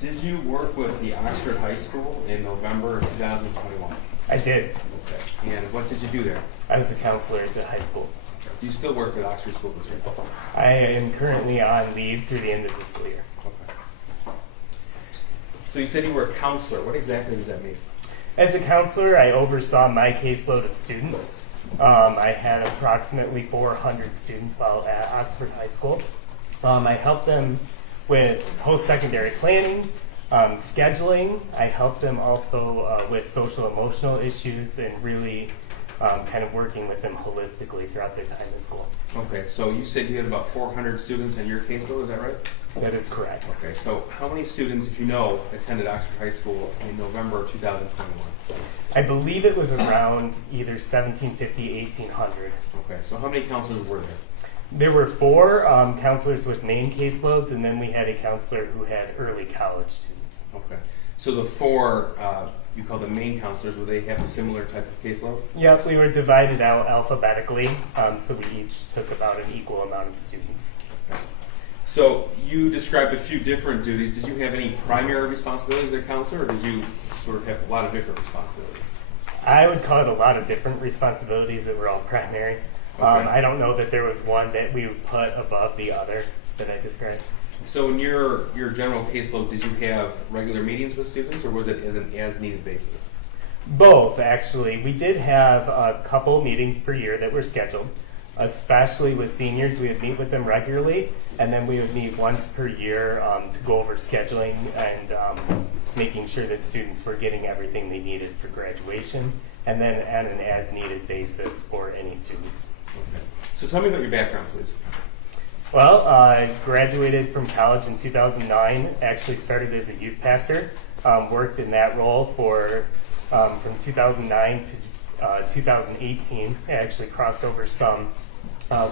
Did you work with the Oxford High School in November of 2021? I did. Okay. And what did you do there? I was a counselor at the high school. Do you still work at Oxford School District? I am currently on leave through the end of the school year. Okay. So you said you were a counselor. What exactly does that mean? As a counselor, I oversaw my caseload of students. I had approximately 400 students while at Oxford High School. I helped them with post-secondary planning, scheduling. I helped them also with social emotional issues and really kind of working with them holistically throughout their time in school. Okay, so you said you had about 400 students in your caseload, is that right? That is correct. Okay, so how many students, if you know, attended Oxford High School in November of 2021? I believe it was around either 1750, 1800. Okay, so how many counselors were there? There were 4 counselors with main caseloads, and then we had a counselor who had early college students. Okay, so the 4, you call them main counselors, would they have a similar type of caseload? Yep, we were divided out alphabetically, so we each took about an equal amount of students. Okay. So you described a few different duties. Did you have any primary responsibilities as a counselor, or did you sort of have a lot of different responsibilities? I would call it a lot of different responsibilities that were all primary. Okay. I don't know that there was one that we would put above the other that I described. So in your general caseload, did you have regular meetings with students, or was it as an as-needed basis? Both, actually. We did have a couple meetings per year that were scheduled, especially with seniors. We would meet with them regularly, and then we would meet once per year to go over scheduling and making sure that students were getting everything they needed for graduation, and then at an as-needed basis for any students. Okay. So tell me about your background, please. Well, I graduated from college in 2009, actually started as a youth pastor, worked in that role for from 2009 to 2018. I actually crossed over some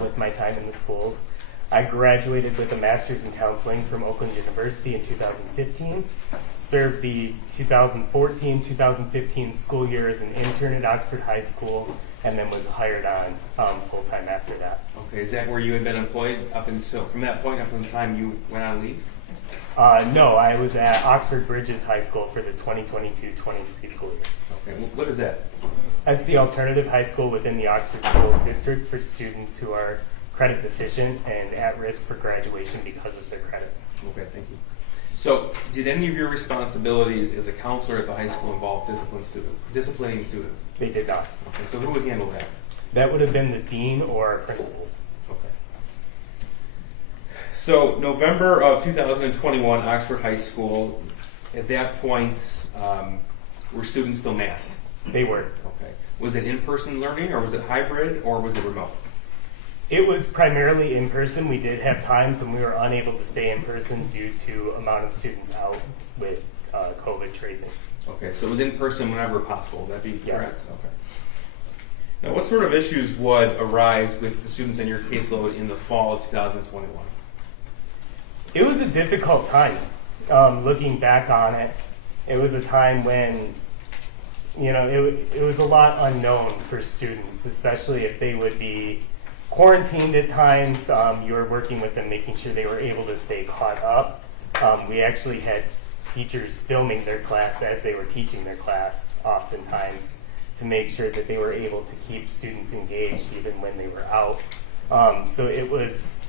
with my time in the schools. I graduated with a master's in counseling from Oakland University in 2015, served the 2014-2015 school year as an intern at Oxford High School, and then was hired on full-time after that. Okay, is that where you had been employed up until, from that point up until the time you went on leave? No, I was at Oxford Bridges High School for the 2022-23 school year. Okay, what is that? That's the alternative high school within the Oxford Schools District for students who are credit deficient and at risk for graduation because of their credits. Okay, thank you. So, did any of your responsibilities as a counselor at the high school involve disciplining students? They did not. Okay, so who would handle that? That would have been the dean or our principals. Okay. So, November of 2021, Oxford High School, at that point, were students still masked? They were. Okay. Was it in-person learning, or was it hybrid, or was it remote? It was primarily in person. We did have times when we were unable to stay in person due to amount of students out with COVID tracing. Okay, so it was in person whenever possible. Would that be Yes. correct? Okay. Now, what sort of issues would arise with the students in your caseload in the fall of 2021? It was a difficult time. Looking back on it, it was a time when, you know, it was a lot unknown for students, especially if they would be quarantined at times. You were working with them, making sure they were able to stay caught up. We actually had teachers filming their class as they were teaching their class oftentimes to make sure that they were able to keep students engaged even when they were out. So it was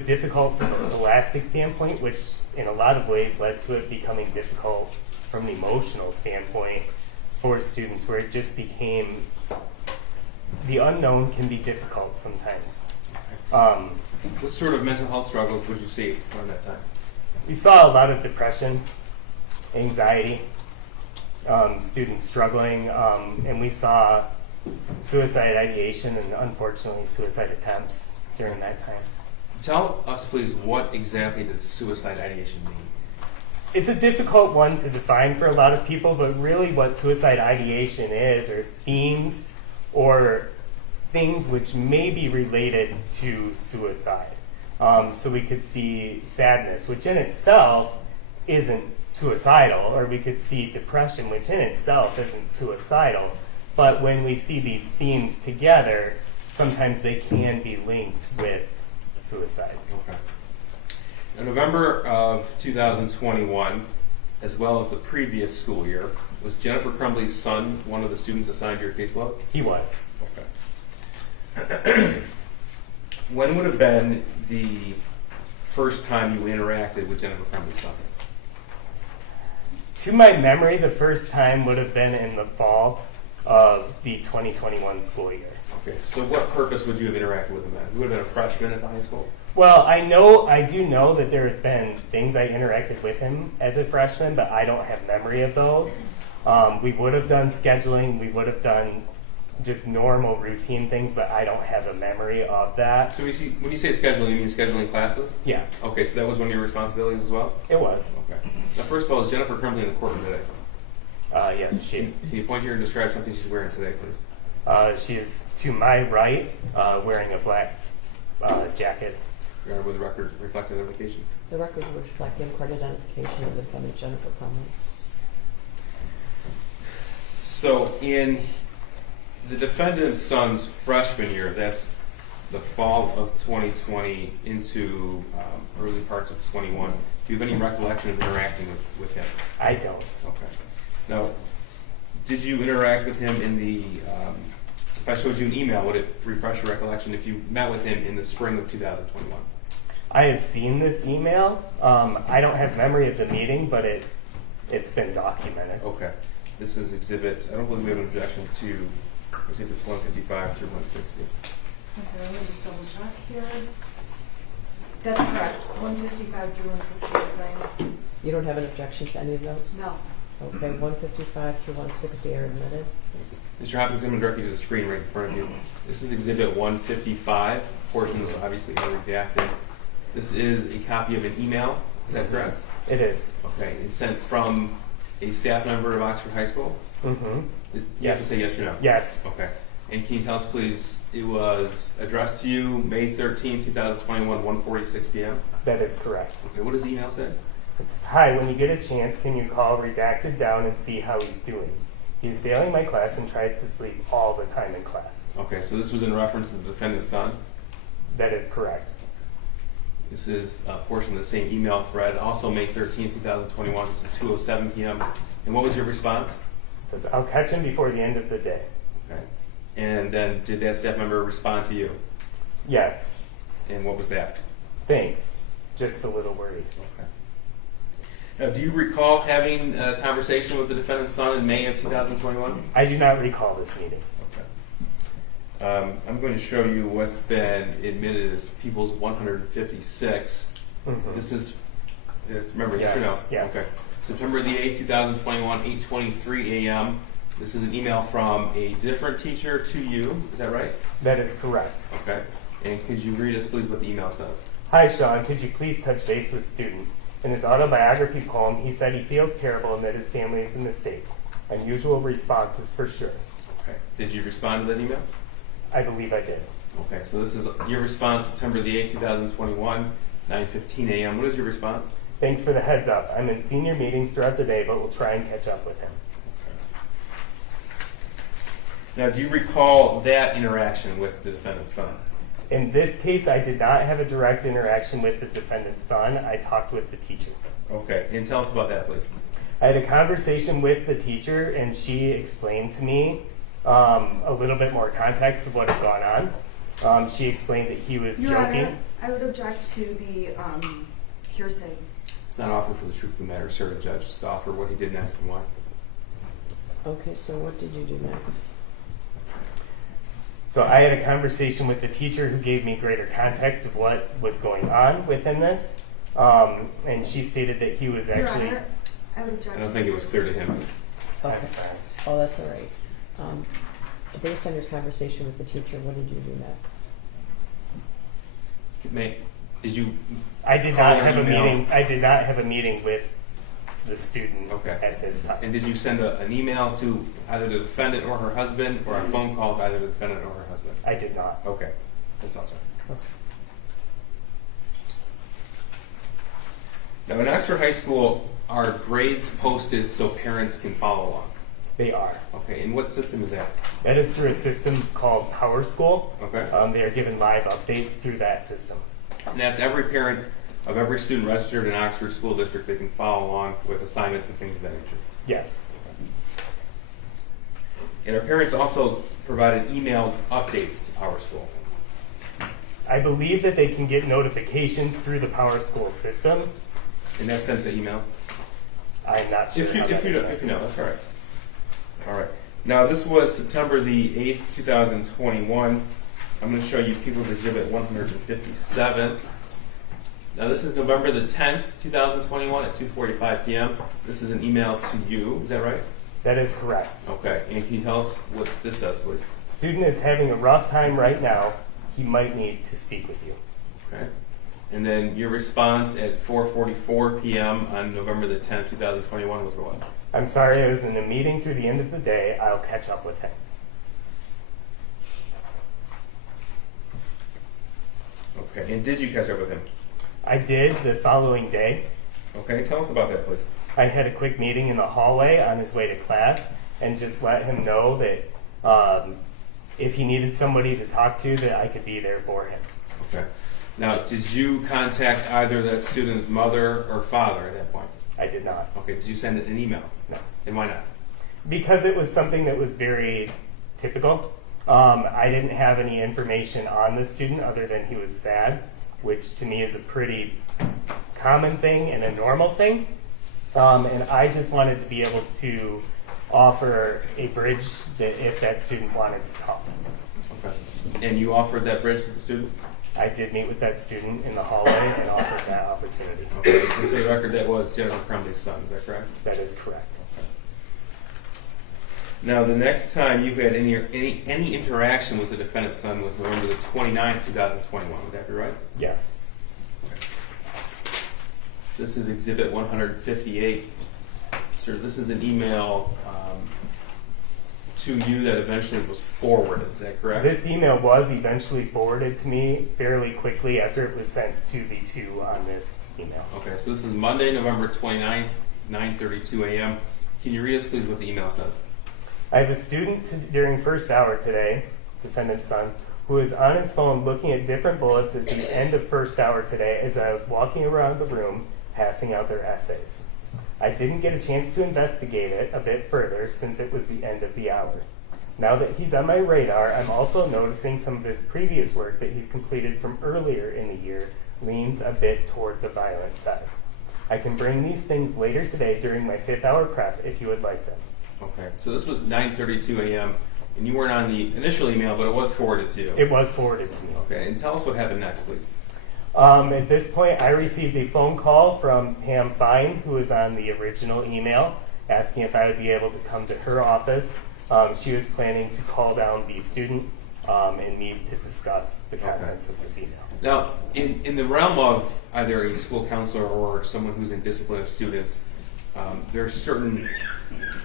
difficult from a scholastic standpoint, which in a lot of ways led to it becoming difficult from the emotional standpoint for students, where it just became, the unknown can be difficult sometimes. What sort of mental health struggles would you see around that time? We saw a lot of depression, anxiety, students struggling, and we saw suicide ideation and unfortunately suicide attempts during that time. Tell us, please, what exactly does suicide ideation mean? It's a difficult one to define for a lot of people, but really what suicide ideation is are themes or things which may be related to suicide. So we could see sadness, which in itself isn't suicidal, or we could see depression, which in itself isn't suicidal. But when we see these themes together, sometimes they can be linked with suicide. Okay. In November of 2021, as well as the previous school year. Was Jennifer Crumbley's son one of the students assigned to your caseload? He was. Okay. When would have been the first time you interacted with Jennifer Crumbley's son? To my memory, the first time would have been in the fall of the 2021 school year. Okay, so what purpose would you have interacted with him at? You would have been a freshman at the high school? Well, I do know that there have been things I interacted with him as a freshman, but I don't have memory of those. We would have done scheduling, we would have done just normal routine things, but I don't have a memory of that. So when you say scheduling, you mean scheduling classes? Yeah, Okay, so that was one of your responsibilities as well? it was. Okay. Now, first of all, is Jennifer Crumbley in the courtroom today? Yes, she is. Can you point here and describe something she's wearing today, please? She is to my right, wearing a black jacket. With record reflected identification? The record would reflect the court identification of the defendant, Jennifer Crumbley. So in the defendant's son's freshman year, that's the fall of 2020 into early parts of 21, do you have any recollection of interacting with him? I don't. Okay. Now, did you interact with him in the, if I showed you an email, would it refresh your recollection if you met with him in the spring of 2021? I have seen this email. I don't have memory of the meeting, but it's been documented. Okay. This is exhibit, I don't believe we have an objection to exhibits 155 through 160. I'm sorry, let me just double check here. That's correct, 155 through 160, right? You don't have an objection to any of those? No. Okay, 155 through 160 are admitted. Mr. Hopkins, I'm going to direct you to the screen right in front of you. This is exhibit 155. Portions obviously are redacted. This is a copy of an email. Is that correct? It is. Okay. It's sent from a staff member of Oxford High School? Mm-hmm. You have to say yes or no. Yes. Okay. And can you tell us, please, it was addressed to you May 13, 2021, 1:46 p.m.? That is correct. Okay. What does the email say? It's, hi, when you get a chance, can you call redacted down and see how he's doing? He's failing my class and tries to sleep all the time in class. Okay. So this was in reference to the defendant's son? That is correct. This is a portion of the same email thread, also May 13, 2021. This is 2:07 p.m. And what was your response? It says, I'll catch him before the end of the day. Okay. And then did that staff member respond to you? Yes. And what was that? Thanks. Just a little worried. Okay. Now, do you recall having a conversation with the defendant's son in May of 2021? I do not recall this meeting. Okay. I'm going to show you what's been admitted as People's 156. Mm-hmm. This is, remember, yes or no? Yes. Okay. September the 8th, 2021, 8:23 a.m. This is an email from a different teacher to you. Is that right? That is correct. Okay. And could you read us, please, what the email says? Hi, Sean. Could you please touch base with student? In his autobiography poem, he said he feels terrible and that his family is a mistake. Unusual responses for sure. Okay. Did you respond to that email? I believe I did. Okay, so this is your response, September the 8th, 2021, 9:15 a.m. What is your response? Thanks for the heads up. I'm in senior meetings throughout the day, but we'll try and catch up with him. Now, do you recall that interaction with the defendant's son? In this case, I did not have a direct interaction with the defendant's son. I talked with the teacher. Okay, and tell us about that, please. I had a conversation with the teacher, and she explained to me a little bit more context of what had gone on. She explained that he was Your joking. Honor, I would object to the hearsay. It's not offered for the truth of the matter, sir, the judge, just to offer what he did next and why. Okay, so what did you do next? So I had a conversation with the teacher who gave me greater context of what was going on within this. And she stated that he was actually... Your Honor, I would object I don't think it was clear to him. Okay. I'm sorry. Oh, that's all right. Based on your conversation with the teacher, what did you do next? Did you... I did Call not or have a email? meeting. I did not have a meeting with the student Okay. at this time. And did you send an email to either the defendant or her husband, or a phone call to either the defendant or her husband? I did not. Okay, that's all, sir. Okay. Now, in Oxford High School, are grades posted so parents can follow along? They are. Okay, and what system is that? That is through a system called Power School. Okay. They are given live updates through that system. And that's every parent of every student registered in Oxford School District. They can follow along with assignments and things of that nature. Yes. And our parents also provided emailed updates to Power School. I believe that they can get notifications through the Power School system. And that's sent to email? I'm not sure. If you how that is if you know, that's all right. All right. Now, this was September the 8th, 2021. I'm going to show you People's Exhibit 157. Now, this is November the 10th, 2021 at 2:45 p.m. This is an email to you. Is that right? That is correct. Okay. And can you tell us what this says, please? Student is having a rough time right now. He might need to speak with you. Okay. And then your response at 4:44 p.m. on November the 10th, 2021 was for what? I'm sorry, I was in a meeting through the end of the day. I'll catch up with him. Okay. And did you catch up with him? I did the following day. Okay. Tell us about that, please. I had a quick meeting in the hallway on his way to class and just let him know that if he needed somebody to talk to, that I could be there for him. Okay. Now, did you contact either that student's mother or father at that point? I did not. Okay. Did you send an email? No. And why not? Because it was something that was very typical. I didn't have any information on the student other than he was sad, which to me is a pretty common thing and a normal thing. And I just wanted to be able to offer a bridge that if that student wanted to talk. Okay. And you offered that bridge to the student? I did meet with that student in the hallway and offered that opportunity. Okay. And for the record, that was Jennifer Crumbley's son. Is that correct? That is correct. Now, the next time you had any interaction with the defendant's son was November the 29th, 2021. Would that be right? Yes. This is Exhibit 158. Sir, this is an email to you that eventually was forwarded. Is that correct? This email was eventually forwarded to me fairly quickly after it was sent to the two on this email. Okay, so this is Monday, November 29th, 9:32 a.m. Can you read us, please, what the email says? I have a student during first hour today, defendant's son, who is on his phone looking at different bullets at the end of first hour today as I was walking around the room passing out their essays. I didn't get a chance to investigate it a bit further since it was the end of the hour. Now that he's on my radar, I'm also noticing some of his previous work that he's completed from earlier in the year leans a bit toward the violent side. I can bring these things later today during my 5th hour prep if you would like them. Okay, so this was 9:32 a.m., and you weren't on the initial email, but it was forwarded to you. It was forwarded to me. Okay, and tell us what happened next, please. At this point, I received a phone call from Pam Fine, who was on the original email, asking if I would be able to come to her office. She was planning to call down the student and meet to discuss the contents of this email. Now, in the realm of either a school counselor or someone who's in discipline of students, there are certain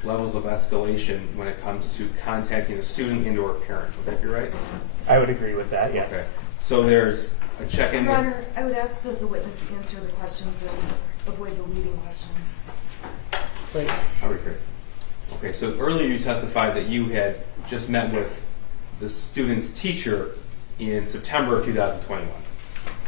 levels of escalation when it comes to contacting a student and or a parent. Would that be right? I would agree with that, yes. Okay. So there's a check-in. Your Honor, I would ask that the witness answer the questions and avoid the leading questions. Please. I'll repeat. Okay, so earlier you testified that you had just met with the student's teacher in September of 2021.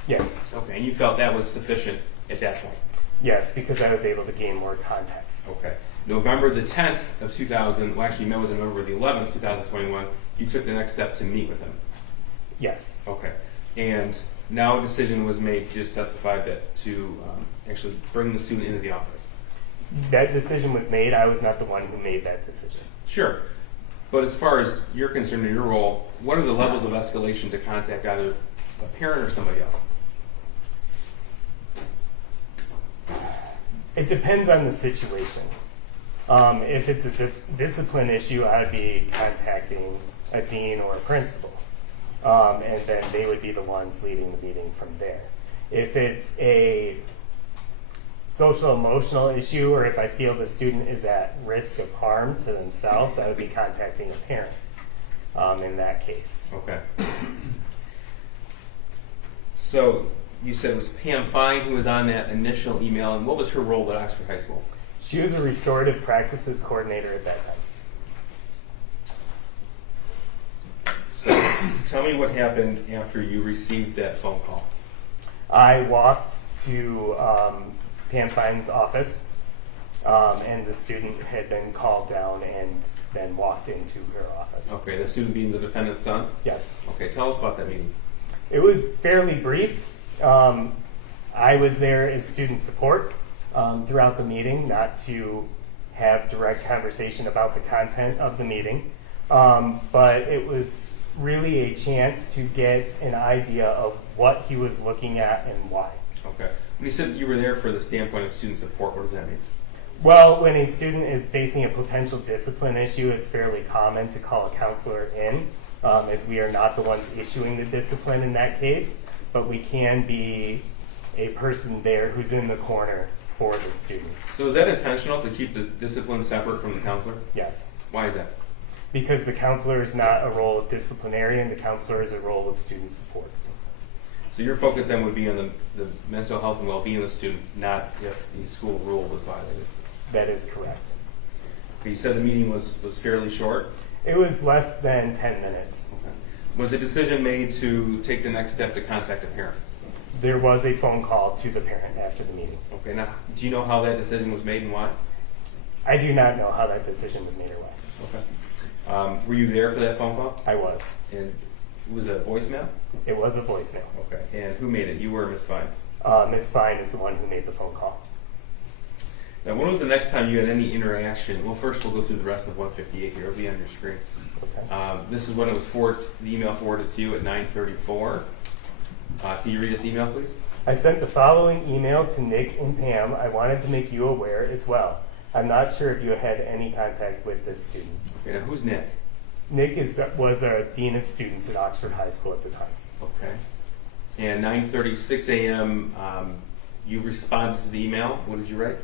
Yes. Okay, and you felt that was sufficient at that point. Yes, because I was able to gain more context. Okay. November the 10th of 2000, well actually you met with him November the 11th, 2021, you took the next step to meet with him. Yes. Okay. And now a decision was made, you just testified that, to actually bring the student into the office. That decision was made. I was not the one who made that decision. Sure. But as far as you're concerned in your role, what are the levels of escalation to contact either a parent or somebody else? It depends on the situation. If it's a discipline issue, I'd be contacting a dean or a principal. And then they would be the ones leading the meeting from there. If it's a social emotional issue, or if I feel the student is at risk of harm to themselves, I would be contacting a parent in that case. Okay. So you said it was Pam Fine who was on that initial email, and what was her role at Oxford High School? She was a restorative practices coordinator at that time. So tell me what happened after you received that phone call. I walked to Pam Fine's office, and the student had been called down and then walked into her office. Okay, the student being the defendant's son? Yes. Okay, tell us about that meeting. It was fairly brief. I was there as student support throughout the meeting, not to have direct conversation about the content of the meeting, but it was really a chance to get an idea of what he was looking at and why. Okay. When you said you were there for the standpoint of student support, what does that mean? Well, when a student is facing a potential discipline issue, it's fairly common to call a counselor in, as we are not the ones issuing the discipline in that case, but we can be a person there who's in the corner for the student. So is that intentional to keep the discipline separate from the counselor? Yes. Why is that? Because the counselor is not a role of disciplinarian, the counselor is a role of student support. So your focus then would be on the mental health and well-being of the student, not if the school rule was violated. That is correct. Okay, you said the meeting was fairly short. It was less than 10 minutes. Okay. Was a decision made to take the next step to contact a parent? There was a phone call to the parent after the meeting. Okay, now, do you know how that decision was made and why? I do not know how that decision was made or why. Okay. Were you there for that phone call? I was. And it was a voicemail? It was a voicemail. Okay. And who made it? You or Ms. Fine? Ms. Fine is the one who made the phone call. Now, when was the next time you had any interaction? Well, first we'll go through the rest of 158 here. It'll be on your screen. Okay. This is when it was the email forwarded to you at 9:34. Can you read this email, please? I sent the following email to Nick and Pam. I wanted to make you aware as well. I'm not sure if you had any contact with this student. Okay, now who's Nick? Nick was a dean of students at Oxford High School at the time. Okay. And 9:36 a.m., you responded to the email. What did you write?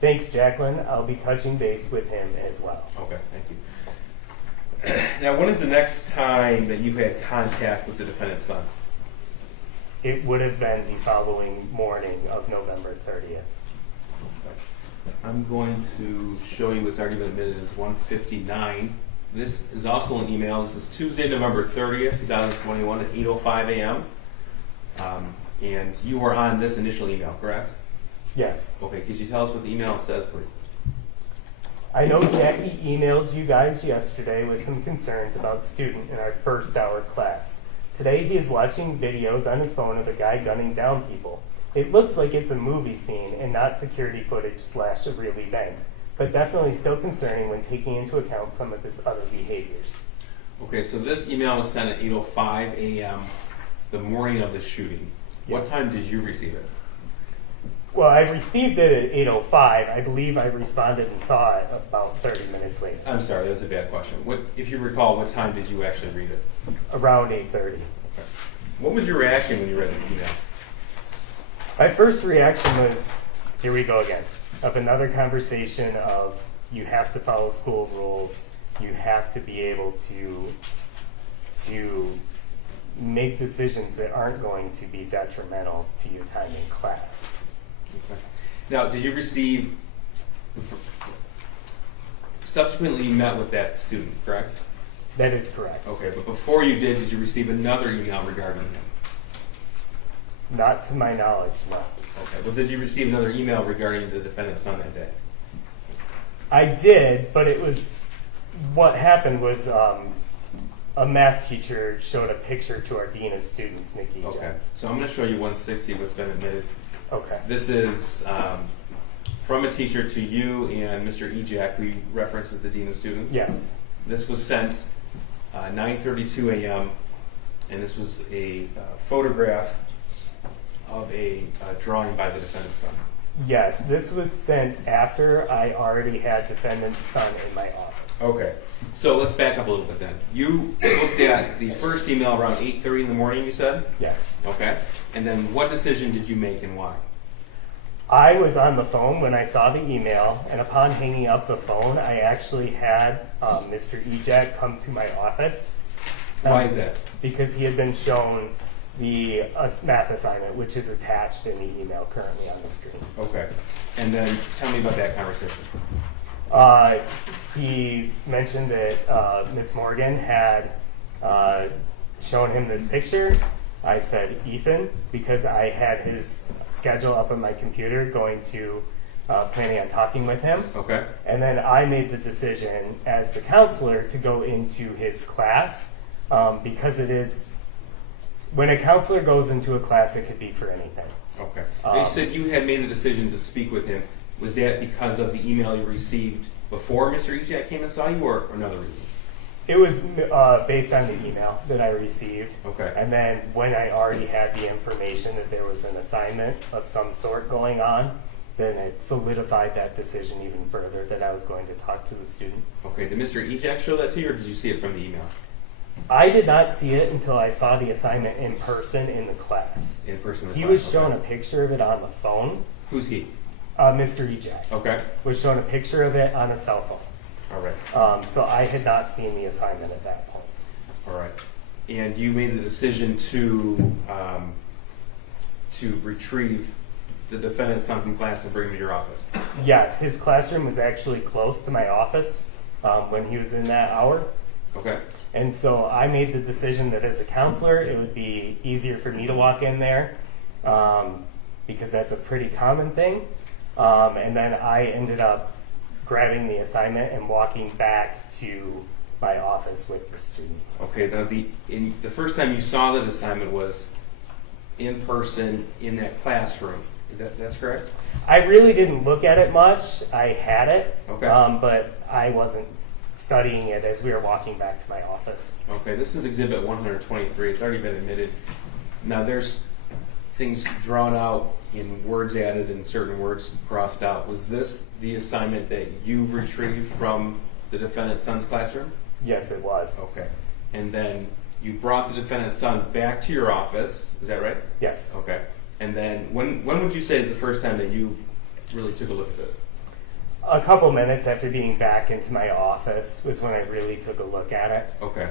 Thanks, Jacqueline. I'll be touching base with him as well. Okay, thank you. Now, when is the next time that you had contact with the defendant's son? It would have been the following morning of November 30th. I'm going to show you what's already been admitted as 159. This is also an email. This is Tuesday, November 30th, 2021 at 8:05 a.m. And you were on this initial email, correct? Yes. Okay, could you tell us what the email says, please? I know Jackie emailed you guys yesterday with some concerns about the student in our first hour class. Today he is watching videos on his phone of a guy gunning down people. It looks like it's a movie scene and not security footage / a real event, but definitely still concerning when taking into account some of his other behaviors. Okay, so this email was sent at 8:05 a.m. the morning of the shooting. What Yes. time did you receive it? Well, I received it at 8:05. I believe I responded and saw it about 30 minutes later, I'm sorry, that was a bad question. If you recall, what time did you actually read it? around 8:30. Okay. What was your reaction when you read the email? My first reaction was, here we go again, of another conversation of you have to follow school rules, you have to be able to make decisions that aren't going to be detrimental to your time in class. Okay. Now, did you receive, subsequently you met with that student, correct? That is correct. Okay, but before you did you receive another email regarding him? Not to my knowledge, no. Okay, well, did you receive another email regarding the defendant's son that day? I did, but it was, what happened was a math teacher showed a picture to our dean of students, Nikki. Okay, so I'm going to show you 160, what's been admitted. Okay. This is from a teacher to you and Mr. Ejak, who references the dean of students. Yes. This was sent 9:32 a.m. and this was a photograph of a drawing by the defendant's son. Yes, this was sent after I already had defendant's son in my office. Okay, so let's back up a little bit then. You looked at the first email around 8:30 in the morning, you said? Yes. Okay, and then what decision did you make and why? I was on the phone when I saw the email, and upon hanging up the phone, I actually had Mr. Ejak come to my office. Why is that? Because he had been shown the math assignment, which is attached in the email currently on the screen. Okay, and then tell me about that conversation. He mentioned that Miss Morgan had shown him this picture. I said Ethan because I had his schedule up on my computer, going to planning on talking with him. Okay. And then I made the decision as the counselor to go into his class because it is, when a counselor goes into a class, it could be for anything. Okay. You said you had made the decision to speak with him. Was that because of the email you received before Mr. Ejak came and saw you, or another reason? It was based on the email that I received. Okay. And then when I already had the information that there was an assignment of some sort going on, then it solidified that decision even further that I was going to talk to the student. Okay. Did Mr. Ejak show that to you, or did you see it from the email? I did not see it until I saw the assignment in person in the class. In person? He was shown a picture of it on the phone. Who's he? Mr. Ejak Okay. was shown a picture of it on a cell phone. All right. So I had not seen the assignment at that point. All right. And you made the decision to retrieve the defendant's son from class and bring him to your office. Yes, his classroom was actually close to my office when he was in that hour. Okay. And so I made the decision that as a counselor, it would be easier for me to walk in there because that's a pretty common thing. And then I ended up grabbing the assignment and walking back to my office with the student. Okay. Now, the first time you saw that assignment was in person in that classroom. That's correct? I really didn't look at it much. I had it, Okay. but I wasn't studying it as we were walking back to my office. Okay. This is Exhibit 123. It's already been admitted. Now, there's things drawn out in words added and certain words crossed out. Was this the assignment that you retrieved from the defendant's son's classroom? Yes, it was. Okay. And then you brought the defendant's son back to your office. Is that right? Yes. Okay. And then when would you say is the first time that you really took a look at this? A couple minutes after being back into my office was when I really took a look at it. Okay.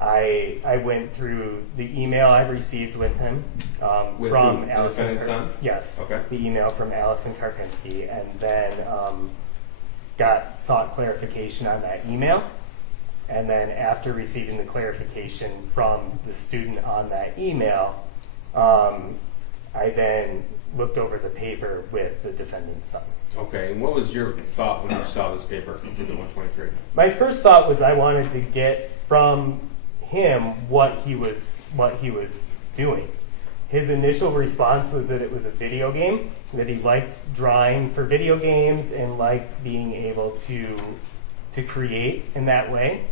I went through the email I received with him With from who? The Allison. defendant's son? Yes. Okay. The email from Allison Karpinski, and then sought clarification on that email. And then after receiving the clarification from the student on that email, I then looked over the paper with the defendant's son. Okay. And what was your thought when you saw this paper, Exhibit 123? My first thought was I wanted to get from him what he was doing. His initial response was that it was a video game, that he liked drawing for video games and liked being able to create in that way.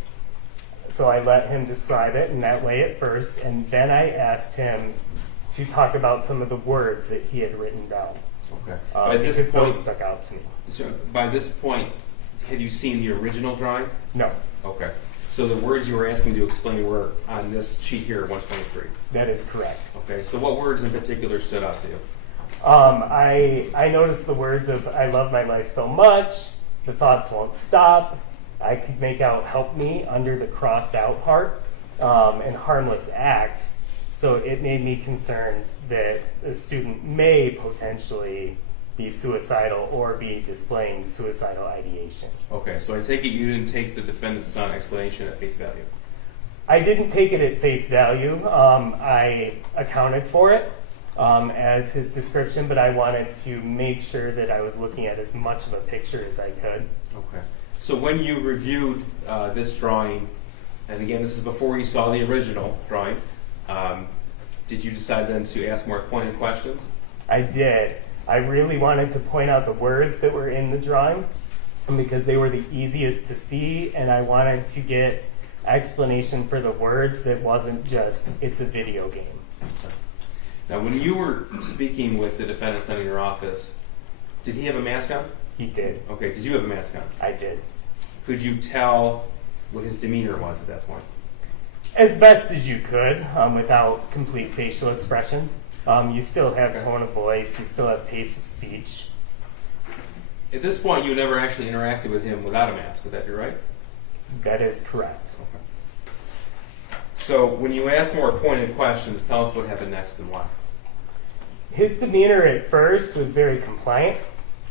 So I let him describe it in that way at first, and then I asked him to talk about some of the words that he had written down. Okay. By this because point, those stuck out to me. so by this point, had you seen the original drawing? No, Okay. So the words you were asking to explain were on this sheet here, 123. that is correct. Okay. So what words in particular stood out to you? I noticed the words of "I love my life so much," "the thoughts won't stop." I could make out "help me" under the crossed out part, and "harmless act." So it made me concerned that a student may potentially be suicidal or be displaying suicidal ideation. Okay. So I take it you didn't take the defendant's son explanation at face value. I didn't take it at face value. I accounted for it as his description, but I wanted to make sure that I was looking at as much of a picture as I could. Okay. So when you reviewed this drawing, and again, this is before you saw the original drawing, did you decide then to ask more pointed questions? I did. I really wanted to point out the words that were in the drawing because they were the easiest to see, and I wanted to get explanation for the words that wasn't just, it's a video game. Now, when you were speaking with the defendant son in your office, did he have a mask on? He did. Okay, did you have a mask on? I did. Could you tell what his demeanor was at that point? As best as you could, without complete facial expression. You still have Okay. tone of voice, you still have pace of speech. At this point, you never actually interacted with him without a mask. Would that be right? That is correct. Okay. So when you asked more pointed questions, tell us what happened next and why. His demeanor at first was very compliant,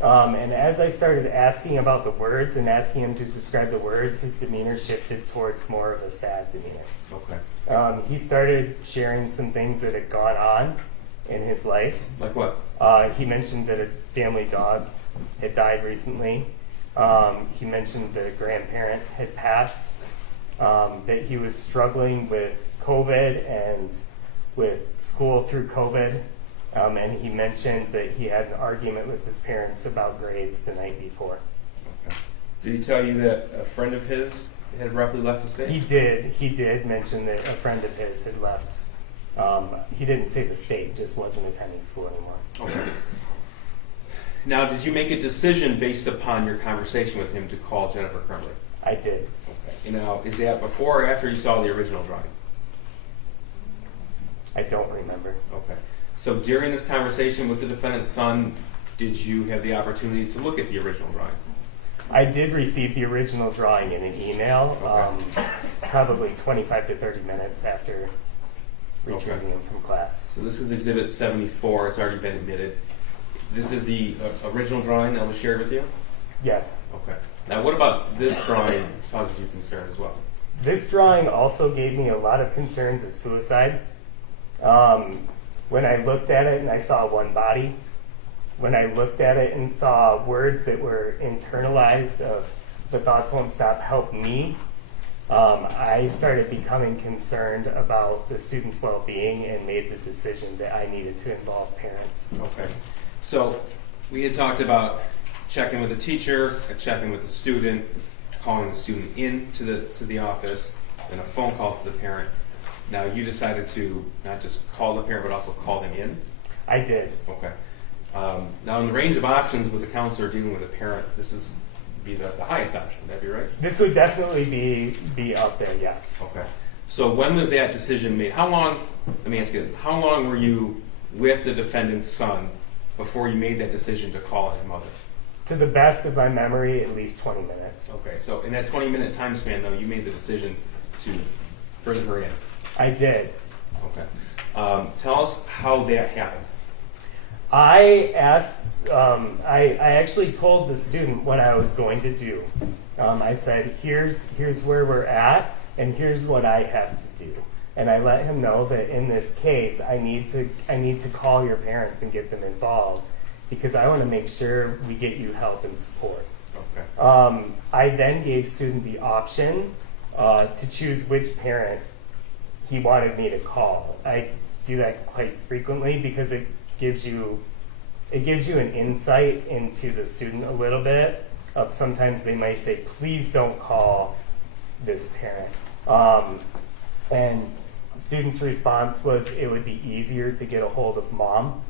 and as I started asking about the words and asking him to describe the words, his demeanor shifted towards more of a sad demeanor. Okay. He started sharing some things that had gone on in his life. Like what? He mentioned that a family dog had died recently. He mentioned that a grandparent had passed, that he was struggling with COVID and with school through COVID. And he mentioned that he had an argument with his parents about grades the night before. Okay. Did he tell you that a friend of his had roughly left the state? He did mention that a friend of his had left. He didn't say the state, just wasn't attending school anymore. Okay. Now, did you make a decision based upon your conversation with him to call Jennifer Crumbley? I did. Okay. Now, is that before or after you saw the original drawing? I don't remember. Okay. So during this conversation with the defendant's son, did you have the opportunity to look at the original drawing? I did receive the original drawing in an email, probably 25 to 30 minutes after retrieving him from class. So this is Exhibit 74. It's already been admitted. This is the original drawing that was shared with you? Yes. Okay. Now, what about this drawing causes you concern as well? This drawing also gave me a lot of concerns of suicide. When I looked at it and I saw one body, when I looked at it and saw words that were internalized of "the thoughts won't stop, help me," I started becoming concerned about the student's well-being and made the decision that I needed to involve parents. Okay. So we had talked about checking with the teacher, checking with the student, calling the student in to the office, and a phone call to the parent. Now you decided to not just call the parent, but also call them in? I did. Okay. Now in the range of options with the counselor dealing with a parent, this is be the highest option. Would that be right? This would definitely be up there, yes. Okay. So when was that decision made? How long, let me ask you this, how long were you with the defendant's son before you made that decision to call his mother? To the best of my memory, at least 20 minutes. Okay, so in that 20-minute time span, though, you made the decision to bring her in. I did. Okay. Tell us how that happened. I asked, I actually told the student what I was going to do. I said, here's where we're at, and here's what I have to do. And I let him know that in this case, I need to call your parents and get them involved, because I want to make sure we get you help and support. Okay. I then gave student the option to choose which parent he wanted me to call. I do that quite frequently because it gives you an insight into the student a little bit. Of sometimes they might say, please don't call this parent. And the student's response was it would be easier to get a hold of mom.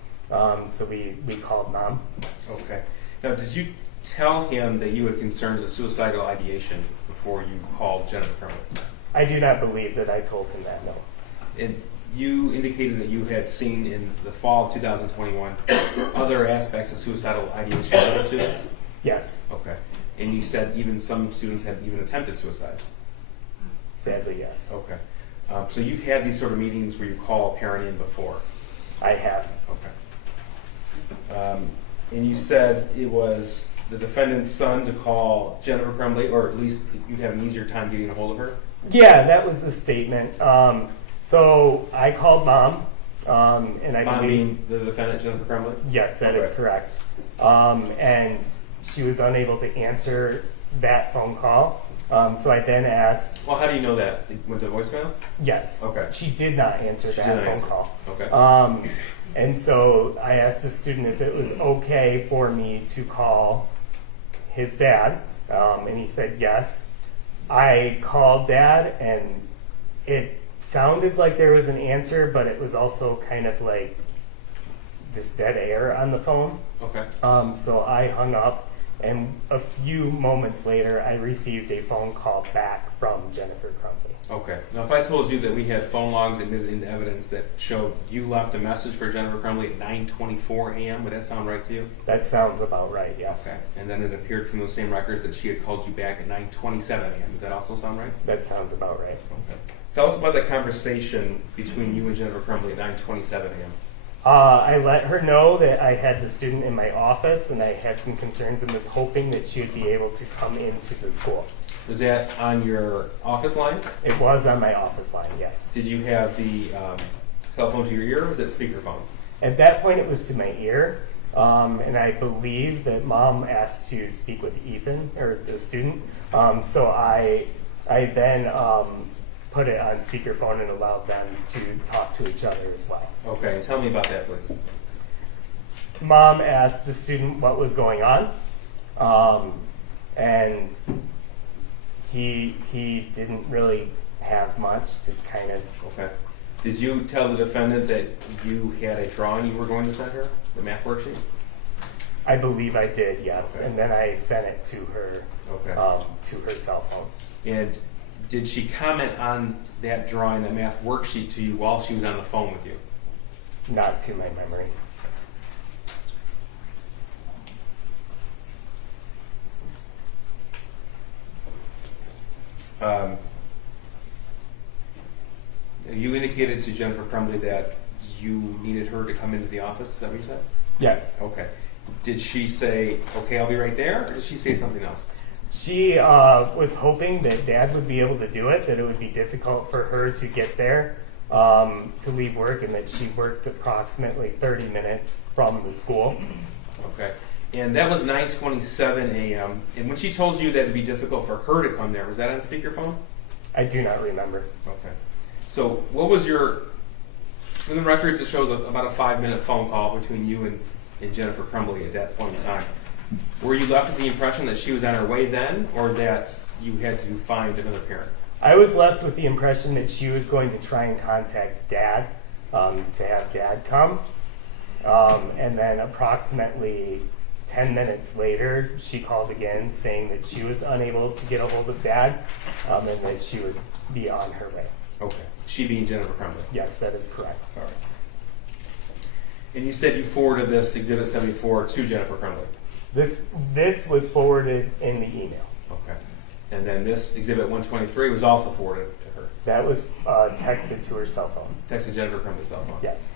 So we called mom. Okay. Now, did you tell him that you had concerns of suicidal ideation before you called Jennifer Crumbley? I do not believe that I told him that, no. And you indicated that you had seen in the fall of 2021 other aspects of suicidal ideation in other students? Yes, Okay. And you said even some students had even attempted suicide? sadly, yes. Okay. So you've had these sort of meetings where you call a parent in before? I have. Okay. And you said it was the defendant's son to call Jennifer Crumbley, or at least you'd have an easier time getting a hold of her? Yeah, that was the statement. So I called mom, and I Mom believe, being the defendant, Jennifer Crumbley? yes, that is Okay. correct. And she was unable to answer that phone call. So I then asked, Well, how do you know that? It went to voicemail? yes, Okay. she did not answer She that did not phone answer. call. Okay. And so I asked the student if it was okay for me to call his dad, and he said yes. I called dad, and it sounded like there was an answer, but it was also kind of like just dead air on the phone. Okay. So I hung up, and a few moments later, I received a phone call back from Jennifer Crumbley. Okay. Now, if I told you that we had phone logs admitted into evidence that showed you left a message for Jennifer Crumbley at 9:24 a.m., would that sound right to you? That sounds about right, yes. Okay. And then it appeared from those same records that she had called you back at 9:27 a.m. Does that also sound right? That sounds about right. Okay. Tell us about that conversation between you and Jennifer Crumbley at 9:27 a.m. I let her know that I had the student in my office and I had some concerns and was hoping that she would be able to come into the school. Was that on your office line? It was on my office line, yes. Did you have the cell phone to your ear, or was it speakerphone? At that point, it was to my ear, and I believe that mom asked to speak with Ethan, or the student. So I then put it on speakerphone and allowed them to talk to each other as well. Okay, tell me about that, please. Mom asked the student what was going on, and he didn't really have much, just kind of. Okay. Did you tell the defendant that you had a drawing you were going to send her, the math worksheet? I believe I did, yes, Okay. and then I sent it to her, Okay. to her cell phone. And did she comment on that drawing, that math worksheet to you while she was on the phone with you? Not to my memory. You indicated to Jennifer Crumbley that you needed her to come into the office. Is that what you said? Yes. Okay. Did she say, okay, I'll be right there, or did she say something else? She was hoping that Dad would be able to do it, that it would be difficult for her to get there to leave work, and that she worked approximately 30 minutes from the school. Okay. And that was 9:27 a.m. And when she told you that it'd be difficult for her to come there, was that on speakerphone? I do not remember. Okay. So what was your, from the records, it shows about a 5-minute phone call between you and Jennifer Crumbley at that point in time. Were you left with the impression that she was on her way then, or that you had to find another parent? I was left with the impression that she was going to try and contact Dad to have Dad come. And then approximately 10 minutes later, she called again saying that she was unable to get a hold of Dad and that she would be on her way. Okay. She being Jennifer Crumbley. Yes, that is correct. All right. And you said you forwarded this Exhibit 74 to Jennifer Crumbley. This was forwarded in the email. Okay. And then this Exhibit 123 was also forwarded to her. That was texted to her cell phone. Texted Jennifer Crumbley's cell phone. Yes.